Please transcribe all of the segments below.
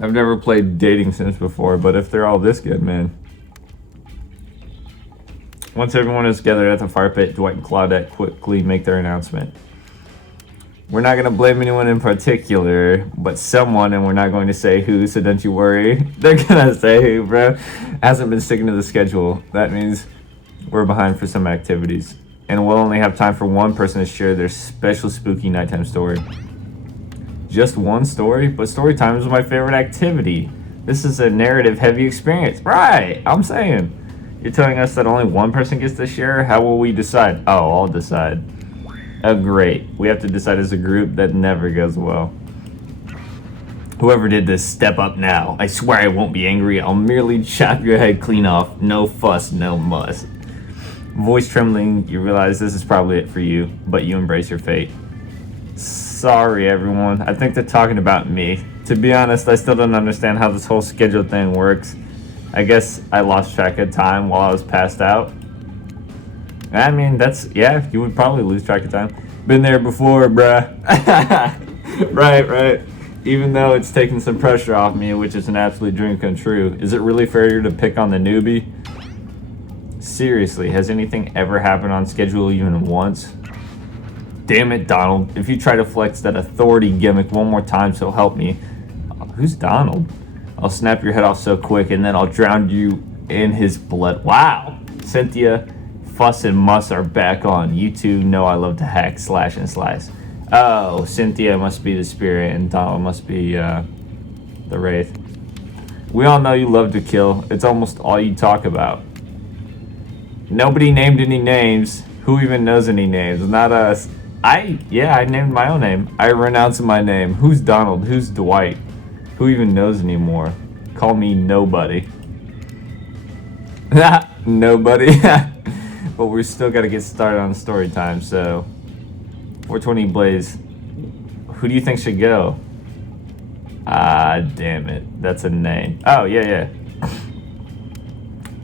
I've never played dating sims before, but if they're all this good, man. Once everyone is gathered at the fire pit, Dwight and Claudette quickly make their announcement. We're not going to blame anyone in particular, but someone, and we're not going to say who, so don't you worry. They're going to say who, bro. Hasn't been sticking to the schedule. That means we're behind for some activities. And we'll only have time for one person to share their special spooky nighttime story. Just one story? But story time is my favorite activity. This is a narrative-heavy experience. Right, I'm saying. You're telling us that only one person gets to share? How will we decide? Oh, I'll decide. Oh, great. We have to decide as a group. That never goes well. Whoever did this, step up now. I swear I won't be angry. I'll merely chop your head clean off. No fuss, no muss. Voice trembling, you realize this is probably it for you, but you embrace your fate. Sorry, everyone. I think they're talking about me. To be honest, I still don't understand how this whole schedule thing works. I guess I lost track of time while I was passed out. I mean, yeah, you would probably lose track of time. Been there before, bruh. Right. Even though it's taken some pressure off me, which is an absolute dream come true, is it really fair to pick on the newbie? Seriously, has anything ever happened on schedule even once? Damn it, Donald. If you try to flex that authority gimmick one more time, so help me. Who's Donald? I'll snap your head off so quick, and then I'll drown you in his blood. Wow! Cynthia, Fuss and Muss are back on. You two know I love to hack, slash, and slice. Oh, Cynthia must be the spirit, and Donald must be, the wraith. We all know you love to kill. It's almost all you talk about. Nobody named any names. Who even knows any names? Not us. I named my own name. I renounce my name. Who's Donald? Who's Dwight? Who even knows anymore? Call me nobody. Nobody. But we're still got to get started on story time, so 420 Blaze, who do you think should go? Ah, damn it. That's a name. Oh, yeah.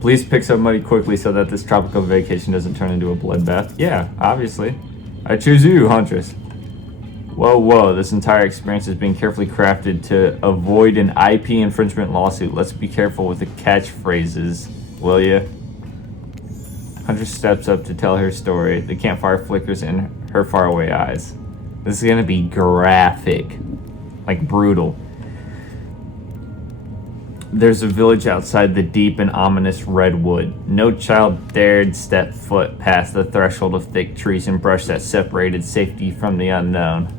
Please pick somebody quickly so that this tropical vacation doesn't turn into a bloodbath. Yeah, obviously. I choose you, Huntress. Whoa, this entire experience is being carefully crafted to avoid an IP infringement lawsuit. Let's be careful with the catchphrases, will ya? Huntress steps up to tell her story. The campfire flickers in her faraway eyes. This is gonna be graphic. Like brutal. There's a village outside the deep and ominous redwood. No child dared step foot past the threshold of thick trees and brush that separated safety from the unknown.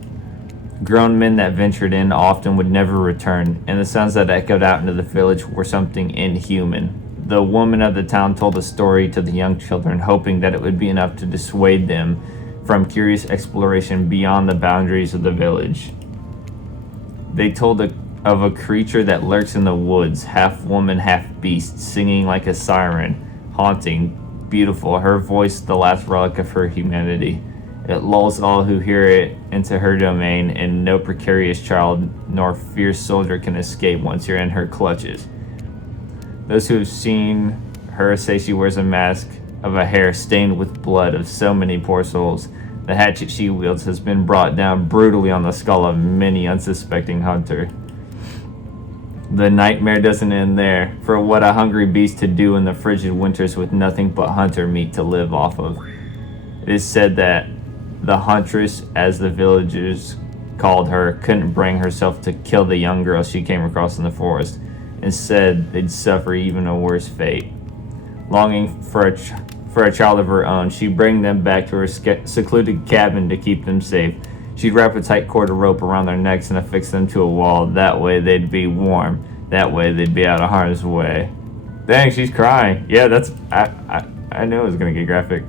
Grown men that ventured in often would never return, and the sounds that echoed out into the village were something inhuman. The woman of the town told a story to the young children, hoping that it would be enough to dissuade them from curious exploration beyond the boundaries of the village. They told of a creature that lurks in the woods, half woman, half beast, singing like a siren, haunting, beautiful, her voice the last relic of her humanity. It lulls all who hear it into her domain, and no precarious child nor fierce soldier can escape once you're in her clutches. Those who have seen her say she wears a mask of a hair stained with blood of so many poor souls. The hatchet she wields has been brought down brutally on the skull of many unsuspecting hunter. The nightmare doesn't end there, for what a hungry beast to do in the frigid winters with nothing but hunter meat to live off of. It is said that the huntress, as the villagers called her, couldn't bring herself to kill the young girls she came across in the forest. Instead, they'd suffer even a worse fate. Longing for a child of her own, she'd bring them back to her secluded cabin to keep them safe. She'd wrap a tight cord of rope around their necks and affix them to a wall. That way they'd be warm. That way they'd be out of harm's way. Dang, she's crying. Yeah, I knew it was gonna get graphic.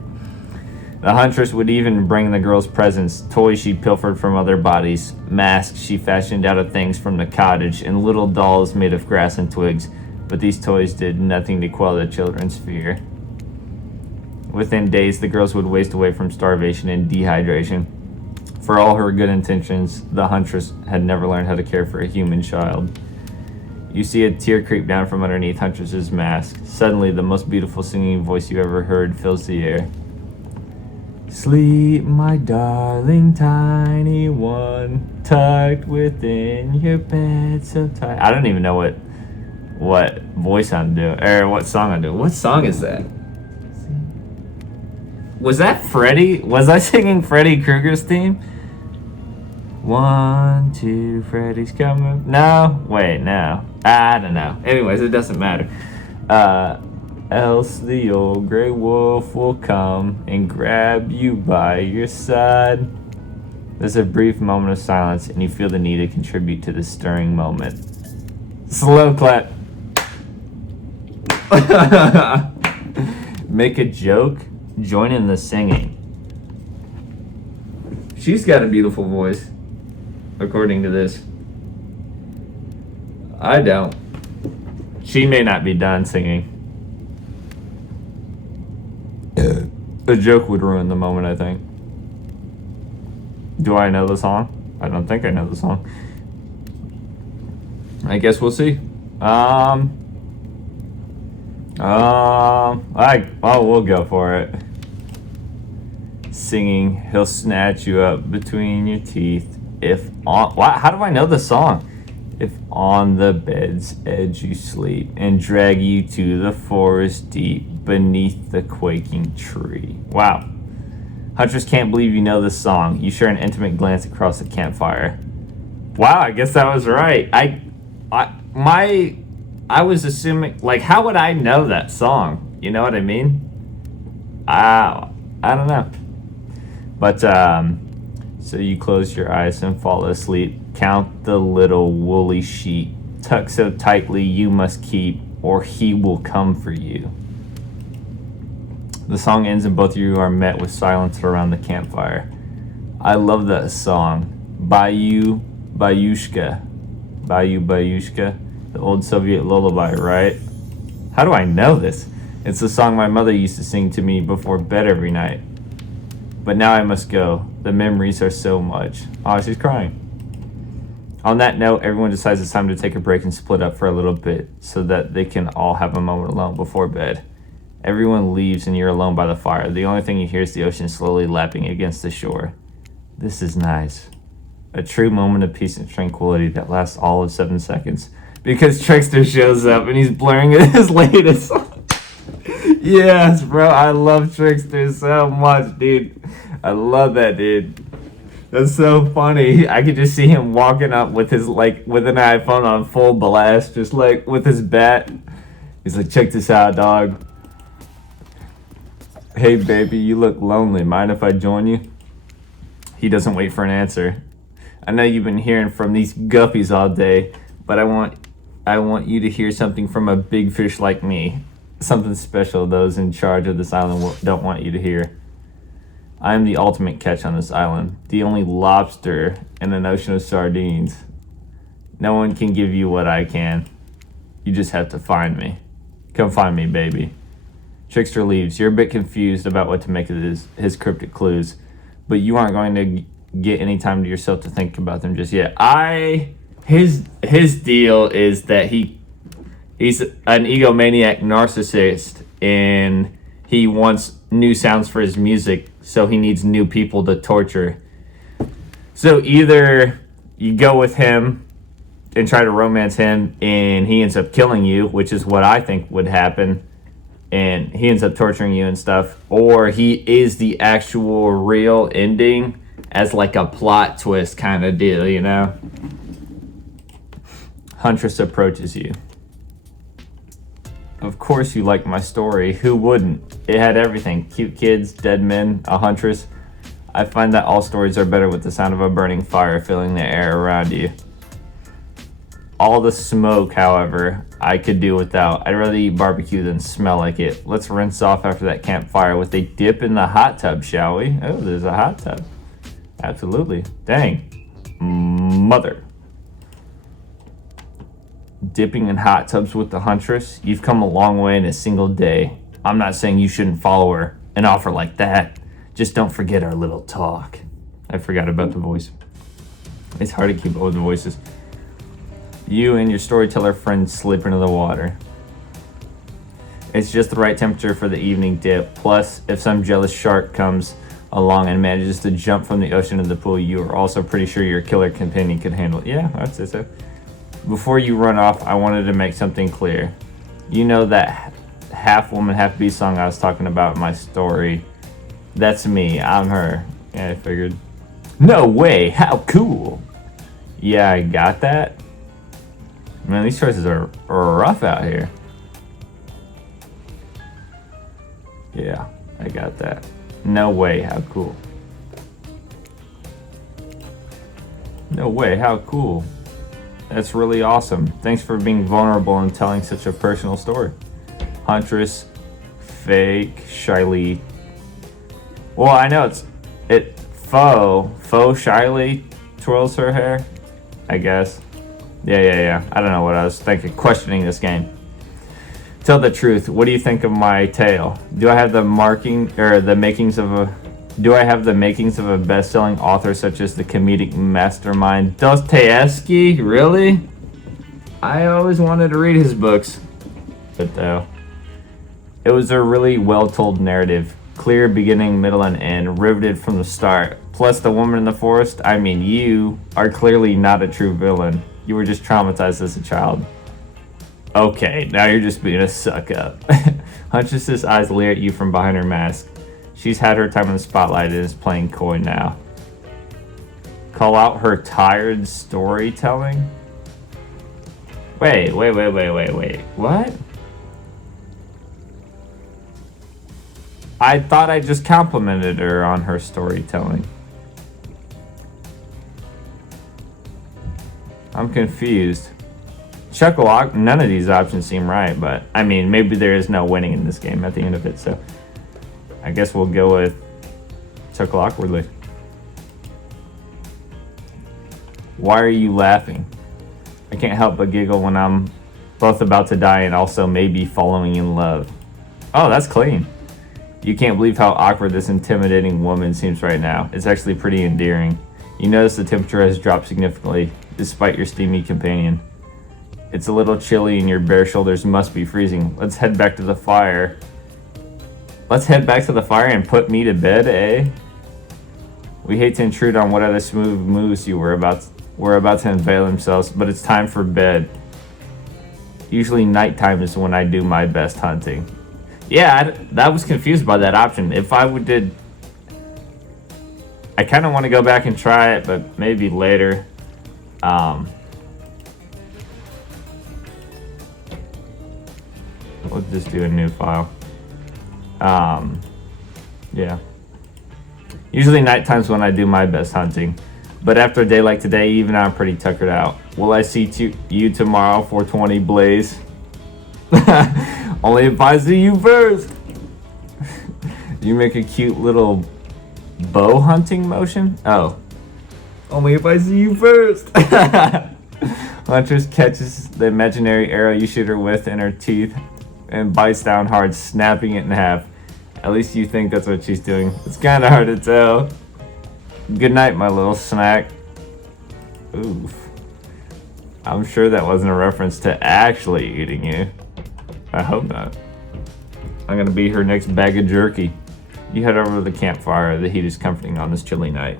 The huntress would even bring the girls presents, toys she pilfered from other bodies, masks she fashioned out of things from the cottage, and little dolls made of grass and twigs. But these toys did nothing to quell the children's fear. Within days, the girls would waste away from starvation and dehydration. For all her good intentions, the huntress had never learned how to care for a human child. You see a tear creep down from underneath Huntress's mask. Suddenly, the most beautiful singing voice you ever heard fills the air. Sleep, my darling tiny one, tucked within your bed so tight. I don't even know what voice I'm doing, or what song I'm doing. What song is that? Was that Freddy? Was I singing Freddy Krueger's theme? 1, 2, Freddy's coming. No, wait, no. I don't know. Anyways, it doesn't matter. Else the old gray wolf will come and grab you by your side. There's a brief moment of silence, and you feel the need to contribute to this stirring moment. Slow clap. Make a joke. Join in the singing. She's got a beautiful voice, according to this. I don't. She may not be done singing. The joke would ruin the moment, I think. Do I know the song? I don't think I know the song. I guess we'll see. We'll go for it. Singing, he'll snatch you up between your teeth. If on, how do I know the song? If on the bed's edge you sleep, and drag you to the forest deep beneath the quaking tree. Wow. Huntress can't believe you know this song. You share an intimate glance across the campfire. Wow, I guess that was right. I was assuming, like, how would I know that song? You know what I mean? I don't know. But, so you close your eyes and fall asleep. Count the little woolly sheep, tucked so tightly you must keep, or he will come for you. The song ends and both of you are met with silence around the campfire. I love that song. Bayou Bayushka. Bayou Bayushka. The old Soviet lullaby, right? How do I know this? It's the song my mother used to sing to me before bed every night. But now I must go. The memories are so much. Oh, she's crying. On that note, everyone decides it's time to take a break and split up for a little bit so that they can all have a moment alone before bed. Everyone leaves and you're alone by the fire. The only thing you hear is the ocean slowly lapping against the shore. This is nice. A true moment of peace and tranquility that lasts all of 7 seconds. Because Trickster shows up and he's blaring his latest song. Yes, bro, I love Trickster so much, dude. I love that, dude. That's so funny. I could just see him walking up with his, with an iPhone on full blast, just with his bat. He's like, check this out, dog. Hey, baby, you look lonely. Mind if I join you? He doesn't wait for an answer. I know you've been hearing from these guppies all day, but I want you to hear something from a big fish like me. Something special those in charge of this island don't want you to hear. I am the ultimate catch on this island, the only lobster in an ocean of sardines. No one can give you what I can. You just have to find me. Come find me, baby. Trickster leaves. You're a bit confused about what to make of his cryptic clues, but you aren't going to get any time to yourself to think about them just yet. His deal is that he's an egomaniac narcissist and he wants new sounds for his music, so he needs new people to torture. So either you go with him and try to romance him and he ends up killing you, which is what I think would happen, and he ends up torturing you and stuff, or he is the actual real ending as a plot twist kind of deal, you know? Huntress approaches you. Of course you like my story. Who wouldn't? It had everything. Cute kids, dead men, a huntress. I find that all stories are better with the sound of a burning fire filling the air around you. All the smoke, however, I could do without. I'd rather eat barbecue than smell like it. Let's rinse off after that campfire with a dip in the hot tub, shall we? Oh, there's a hot tub. Absolutely. Dang. Mother. Dipping in hot tubs with the huntress? You've come a long way in a single day. I'm not saying you shouldn't follow her. An offer like that. Just don't forget our little talk. I forgot about the voice. It's hard to keep up with the voices. You and your storyteller friend slip into the water. It's just the right temperature for the evening dip. Plus, if some jealous shark comes along and manages to jump from the ocean to the pool, you are also pretty sure your killer companion could handle it. Yeah, I'd say so. Before you run off, I wanted to make something clear. You know that half woman, half beast song I was talking about in my story? That's me. I'm her. Yeah, I figured. No way! How cool! Yeah, I got that. Man, these choices are rough out here. Yeah, I got that. No way, how cool. No way, how cool. That's really awesome. Thanks for being vulnerable and telling such a personal story. Huntress, fake, Shiley. Well, I know Faux Shiley twirls her hair, I guess. Yeah. I don't know what I was thinking, questioning this game. Tell the truth. What do you think of my tale? Do I have the makings of a best-selling author such as the comedic mastermind Dostoevsky? Really? I always wanted to read his books. But it was a really well-told narrative. Clear beginning, middle, and end, riveted from the start. Plus the woman in the forest, I mean, you are clearly not a true villain. You were just traumatized as a child. Okay, now you're just being a suck-up. Huntress's eyes leer at you from behind her mask. She's had her time in the spotlight and is playing coy now. Call out her tired storytelling? Wait. What? I thought I just complimented her on her storytelling. I'm confused. Chucklelock, none of these options seem right, but I mean, maybe there is no winning in this game at the end of it, so I guess we'll go with Chuckle Awkwardly. Why are you laughing? I can't help but giggle when I'm both about to die and also maybe falling in love. Oh, that's clean. You can't believe how awkward this intimidating woman seems right now. It's actually pretty endearing. You notice the temperature has dropped significantly, despite your steamy companion. It's a little chilly and your bare shoulders must be freezing. Let's head back to the fire. And put me to bed, eh? We hate to intrude on what other smooth moves you were about to unveil themselves, but it's time for bed. Usually nighttime is when I do my best hunting. Yeah, I was confused by that option. I kind of want to go back and try it, but maybe later. We'll just do a new file. Yeah. Usually nighttime's when I do my best hunting. But after a day like today, even I'm pretty tuckered out. Will I see you tomorrow, 420 Blaze? Only if I see you first. You make a cute little bow hunting motion? Oh. Only if I see you first. Huntress catches the imaginary arrow you shoot her with in her teeth and bites down hard, snapping it in half. At least you think that's what she's doing. It's kind of hard to tell. Good night, my little snack. Oof. I'm sure that wasn't a reference to actually eating you. I hope not. I'm gonna be her next bag of jerky. You head over to the campfire. The heat is comforting on this chilly night.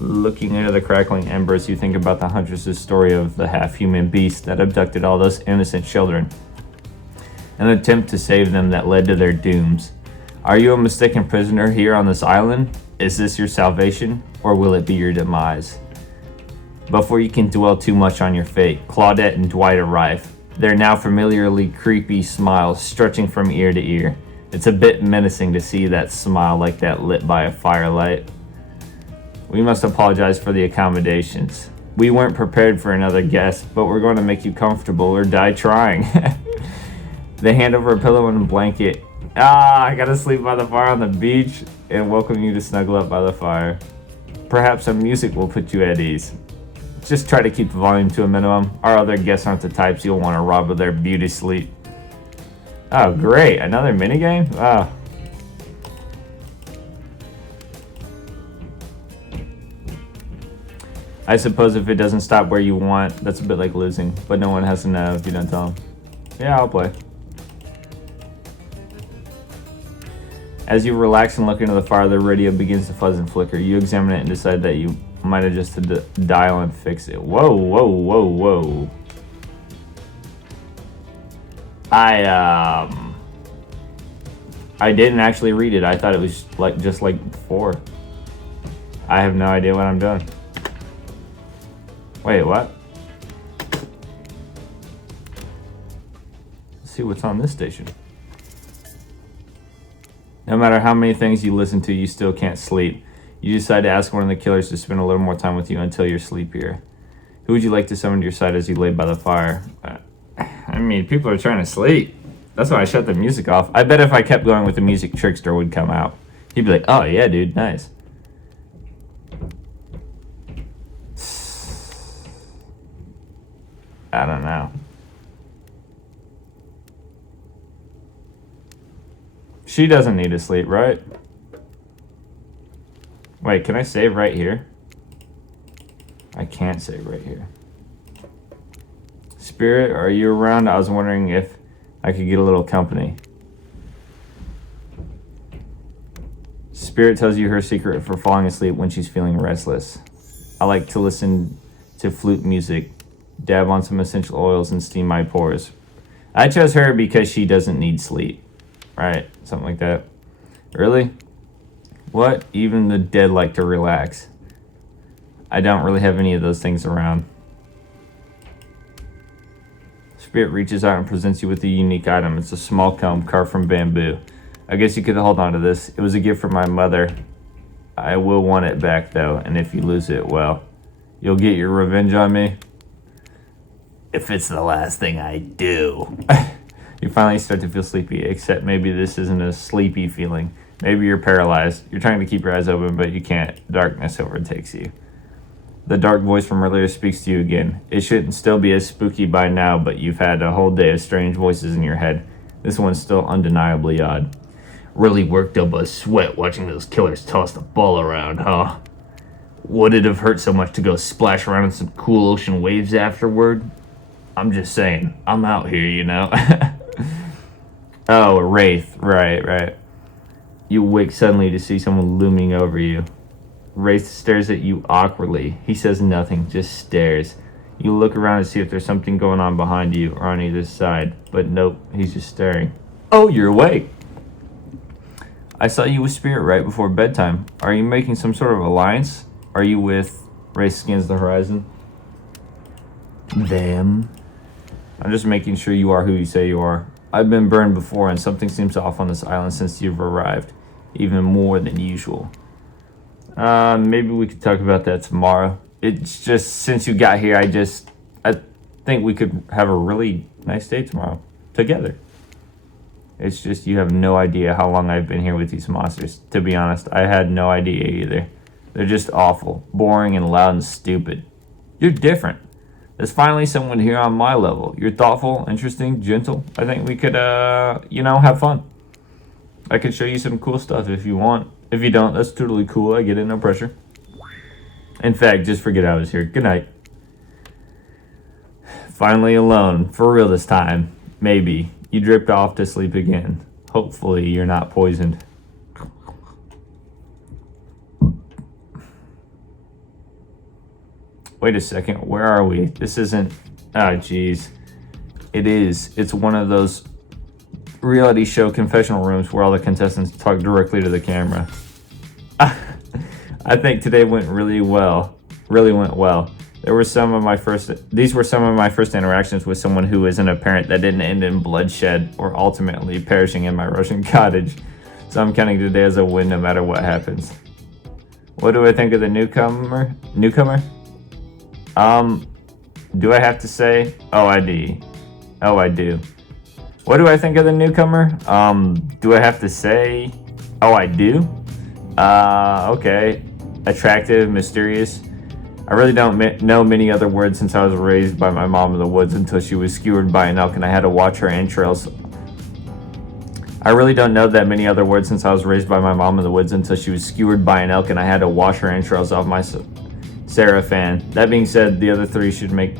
Looking into the crackling embers, you think about the huntress's story of the half-human beast that abducted all those innocent children. An attempt to save them that led to their dooms. Are you a mistaken prisoner here on this island? Is this your salvation, or will it be your demise? Before you can dwell too much on your fate, Claudette and Dwight arrive. Their now familiarly creepy smiles stretching from ear to ear. It's a bit menacing to see that smile like that lit by a firelight. We must apologize for the accommodations. We weren't prepared for another guest, but we're going to make you comfortable or die trying. They hand over a pillow and a blanket. I gotta sleep by the fire on the beach, and welcome you to snuggle up by the fire. Perhaps some music will put you at ease. Just try to keep the volume to a minimum. Our other guests aren't the types you'll want to rob of their beauty sleep. Oh, great. Another minigame? Oh. I suppose if it doesn't stop where you want, that's a bit like losing, but no one has to know if you don't tell them. Yeah, I'll play. As you relax and look into the fire, the radio begins to fuzz and flicker. You examine it and decide that you might adjust the dial and fix it. Whoa, whoa, whoa, whoa. I didn't actually read it. I thought it was just like before. I have no idea what I'm doing. Wait, what? Let's see what's on this station. No matter how many things you listen to, you still can't sleep. You decide to ask one of the killers to spend a little more time with you until you're sleepier. Who would you like to summon to your side as you lay by the fire? I mean, people are trying to sleep. That's why I shut the music off. I bet if I kept going with the music, Trickster would come out. He'd be like, oh yeah, dude, nice. I don't know. She doesn't need to sleep, right? Wait, can I save right here? I can't save right here. Spirit, are you around? I was wondering if I could get a little company. Spirit tells you her secret for falling asleep when she's feeling restless. I like to listen to flute music, dab on some essential oils, and steam my pores. I chose her because she doesn't need sleep. Right, something like that. Really? What? Even the dead like to relax. I don't really have any of those things around. Spirit reaches out and presents you with a unique item. It's a small comb carved from bamboo. I guess you could hold on to this. It was a gift from my mother. I will want it back though, and if you lose it, well, you'll get your revenge on me. If it's the last thing I do. You finally start to feel sleepy, except maybe this isn't a sleepy feeling. Maybe you're paralyzed. You're trying to keep your eyes open, but you can't. Darkness overtakes you. The dark voice from earlier speaks to you again. It shouldn't still be as spooky by now, but you've had a whole day of strange voices in your head. This one's still undeniably odd. Really worked up a sweat watching those killers toss the ball around, huh? Would it have hurt so much to go splash around in some cool ocean waves afterward? I'm just saying, I'm out here, you know? Oh, a wraith. Right. You wake suddenly to see someone looming over you. Wraith stares at you awkwardly. He says nothing, just stares. You look around to see if there's something going on behind you or on either side, but nope, he's just staring. Oh, you're awake. I saw you with Spirit right before bedtime. Are you making some sort of alliance? Are you with Wraith Scans the Horizon? Them? I'm just making sure you are who you say you are. I've been burned before and something seems off on this island since you've arrived. Even more than usual. Maybe we could talk about that tomorrow. It's just, since you got here, I think we could have a really nice day tomorrow. Together. It's just, you have no idea how long I've been here with these monsters. To be honest, I had no idea either. They're just awful. Boring and loud and stupid. You're different. There's finally someone here on my level. You're thoughtful, interesting, gentle. I think we could, have fun. I could show you some cool stuff if you want. If you don't, that's totally cool. I get it, no pressure. In fact, just forget I was here. Good night. Finally alone. For real this time. Maybe. You drift off to sleep again. Hopefully you're not poisoned. Wait a second, where are we? This isn't... Oh, jeez. It is. It's one of those reality show confessional rooms where all the contestants talk directly to the camera. I think today went really well. Really went well. These were some of my first interactions with someone who isn't a parent that didn't end in bloodshed or ultimately perishing in my Russian cottage. So I'm counting today as a win no matter what happens. What do I think of the newcomer? Do I have to say? Oh, I do. What do I think of the newcomer? Do I have to say? Oh, I do? Okay. Attractive, mysterious. I really don't know many other words since I was raised by my mom in the woods until she was skewered by an elk and I had to watch her entrails. I really don't know that many other words since I was raised by my mom in the woods until she was skewered by an elk and I had to wash her entrails off my Sarah fan. That being said, the other three should make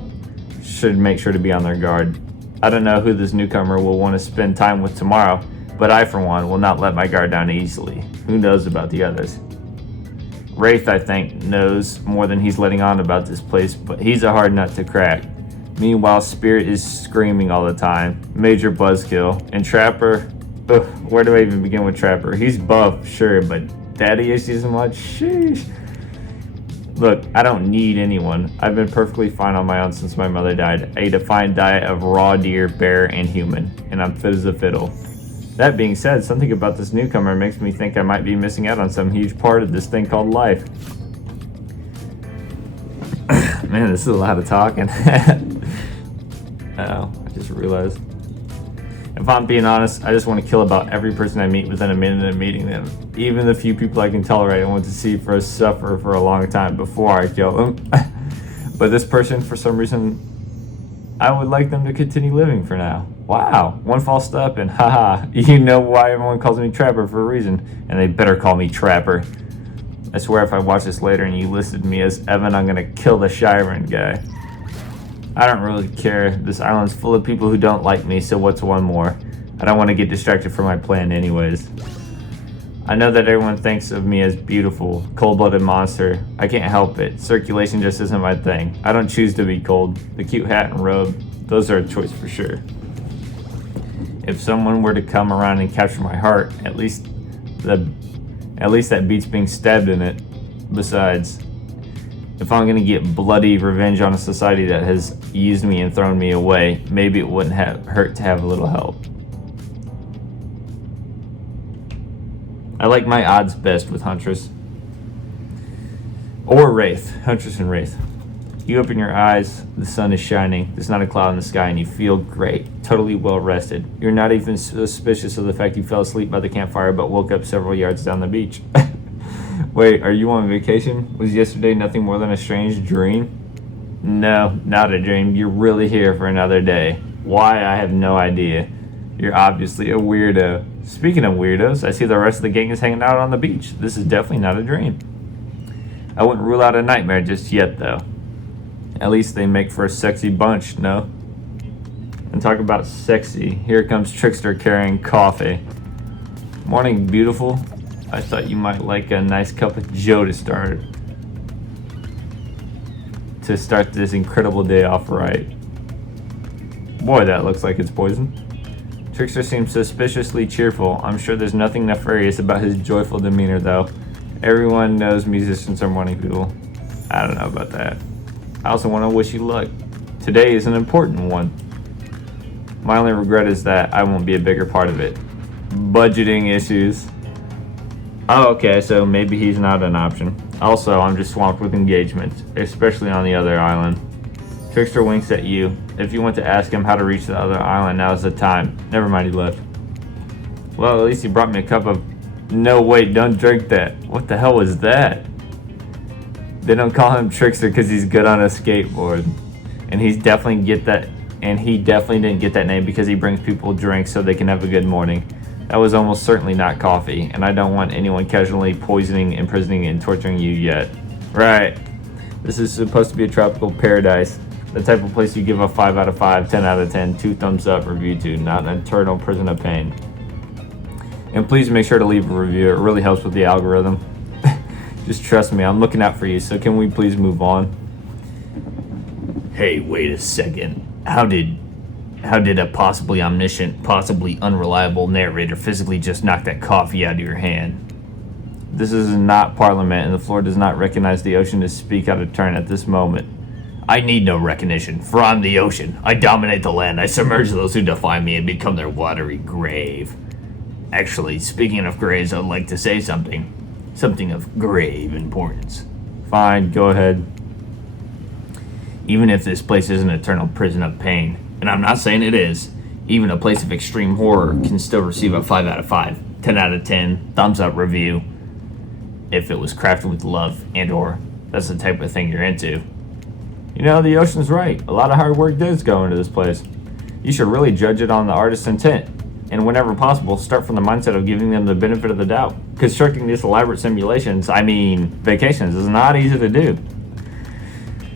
sure to be on their guard. I don't know who this newcomer will want to spend time with tomorrow, But I, for one, will not let my guard down easily. Who knows about the others? Wraith, I think, knows more than he's letting on about this place, but he's a hard nut to crack. Meanwhile, Spirit is screaming all the time. Major buzzkill. And Trapper, ugh, where do I even begin with Trapper? He's buff, sure, but daddy issues and much? Sheesh. Look, I don't need anyone. I've been perfectly fine on my own since my mother died. I eat a fine diet of raw deer, bear, and human, and I'm fit as a fiddle. That being said, something about this newcomer makes me think I might be missing out on some huge part of this thing called life. Man, this is a lot of talking. Oh, I just realized. If I'm being honest, I just want to kill about every person I meet within a minute of meeting them. Even the few people I can tolerate and want to see for suffer for a long time before I kill them. But this person, for some reason, I would like them to continue living for now. Wow, one false step and haha, you know why everyone calls me Trapper for a reason, and they better call me Trapper. I swear if I watch this later and you listed me as Evan, I'm gonna kill the Shiren guy. I don't really care. This island's full of people who don't like me, so what's one more? I don't want to get distracted from my plan anyways. I know that everyone thinks of me as beautiful, cold-blooded monster. I can't help it. Circulation just isn't my thing. I don't choose to be cold. The cute hat and robe, those are a choice for sure. If someone were to come around and capture my heart, at least that beats being stabbed in it. Besides, if I'm gonna get bloody revenge on a society that has used me and thrown me away, maybe it wouldn't hurt to have a little help. I like my odds best with Huntress. Or Wraith. Huntress and Wraith. You open your eyes, the sun is shining, there's not a cloud in the sky, and you feel great, totally well rested. You're not even suspicious of the fact you fell asleep by the campfire but woke up several yards down the beach. Wait, are you on vacation? Was yesterday nothing more than a strange dream? No, not a dream. You're really here for another day. Why, I have no idea. You're obviously a weirdo. Speaking of weirdos, I see the rest of the gang is hanging out on the beach. This is definitely not a dream. I wouldn't rule out a nightmare just yet, though. At least they make for a sexy bunch, no? And talk about sexy. Here comes Trickster carrying coffee. Morning, beautiful. I thought you might like a nice cup of joe to start this incredible day off right. Boy, that looks like it's poison. Trickster seems suspiciously cheerful. I'm sure there's nothing nefarious about his joyful demeanor, though. Everyone knows musicians are morning people. I don't know about that. I also want to wish you luck. Today is an important one. My only regret is that I won't be a bigger part of it. Budgeting issues. Oh, okay, so maybe he's not an option. Also, I'm just swamped with engagements, especially on the other island. Trickster winks at you. If you want to ask him how to reach the other island, now's the time. Never mind, he left. Well, at least he brought me a cup of... No, wait, don't drink that. What the hell was that? They don't call him Trickster because he's good on a skateboard. And he definitely didn't get that name because he brings people drinks so they can have a good morning. That was almost certainly not coffee, and I don't want anyone casually poisoning, imprisoning, and torturing you yet. Right. This is supposed to be a tropical paradise. The type of place you give a 5 out of 5, 10 out of 10, 2 thumbs up review to, not an eternal prison of pain. And please make sure to leave a review. It really helps with the algorithm. Just trust me, I'm looking out for you, so can we please move on? Hey, wait a second. How did a possibly omniscient, possibly unreliable narrator physically just knock that coffee out of your hand? This is not Parliament, and the floor does not recognize the ocean to speak out of turn at this moment. I need no recognition, for I'm the ocean. I dominate the land. I submerge those who defy me and become their watery grave. Actually, speaking of graves, I'd like to say something. Something of grave importance. Fine, go ahead. Even if this place is an eternal prison of pain, and I'm not saying it is, even a place of extreme horror can still receive a 5 out of 5, 10 out of 10, thumbs up review, if it was crafted with love and or that's the type of thing you're into. You know, the ocean's right. A lot of hard work does go into this place. You should really judge it on the artist's intent, and whenever possible, start from the mindset of giving them the benefit of the doubt. Constructing these elaborate simulations, vacations, is not easy to do.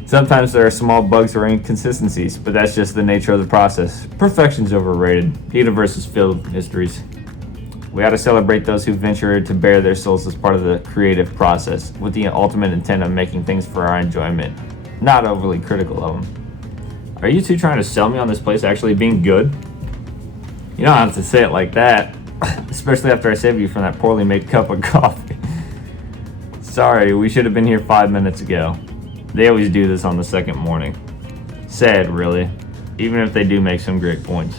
Sometimes there are small bugs or inconsistencies, but that's just the nature of the process. Perfection's overrated. The universe is filled with mysteries. We ought to celebrate those who venture to bare their souls as part of the creative process, with the ultimate intent of making things for our enjoyment, not overly critical of them. Are you two trying to sell me on this place actually being good? You don't have to say it like that, especially after I saved you from that poorly made cup of coffee. Sorry, we should have been here 5 minutes ago. They always do this on the second morning. Sad, really, even if they do make some great points.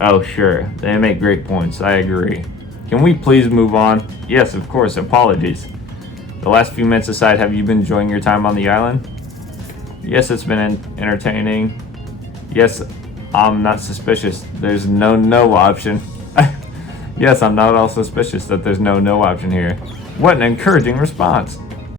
Oh, sure, they make great points, I agree. Can we please move on? Yes, of course, apologies. The last few minutes aside, have you been enjoying your time on the island? Yes, it's been entertaining. Yes, I'm not suspicious. There's no option. Yes, I'm not all suspicious that there's no option here. What an encouraging response.